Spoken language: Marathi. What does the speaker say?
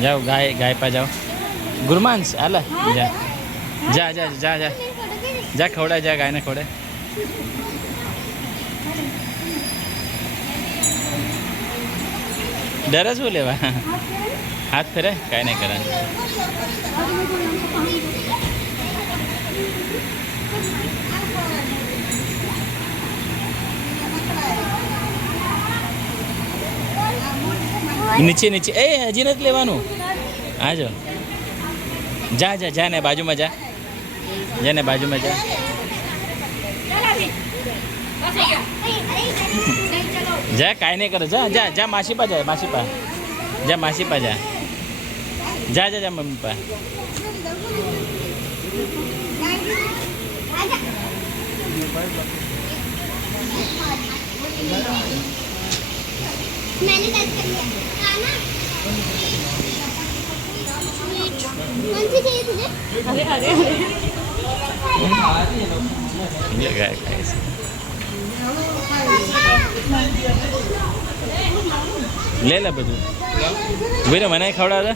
जाओ गाय गाय पा जाओ गुरमांस आला जा जा जा जा जा जा खवडा जा गाय ने खवडा डरच बोले बा हात फिरे काय नाही करा नीचे नीचे ए हजी નથી લેવાનું आ जाओ जा जा जा ने बाजू में जा जा ने बाजू में जा जा काय नहीं करो जा जा जा मासी पा जा मासी पा जा मासी पा जा जा जा जा मम्मी पा मैंने टच कर लिया खाना कौन सी चाहिए तुझे अरे अरे ये गाय गाय ले ला બધું મને ખવડાવ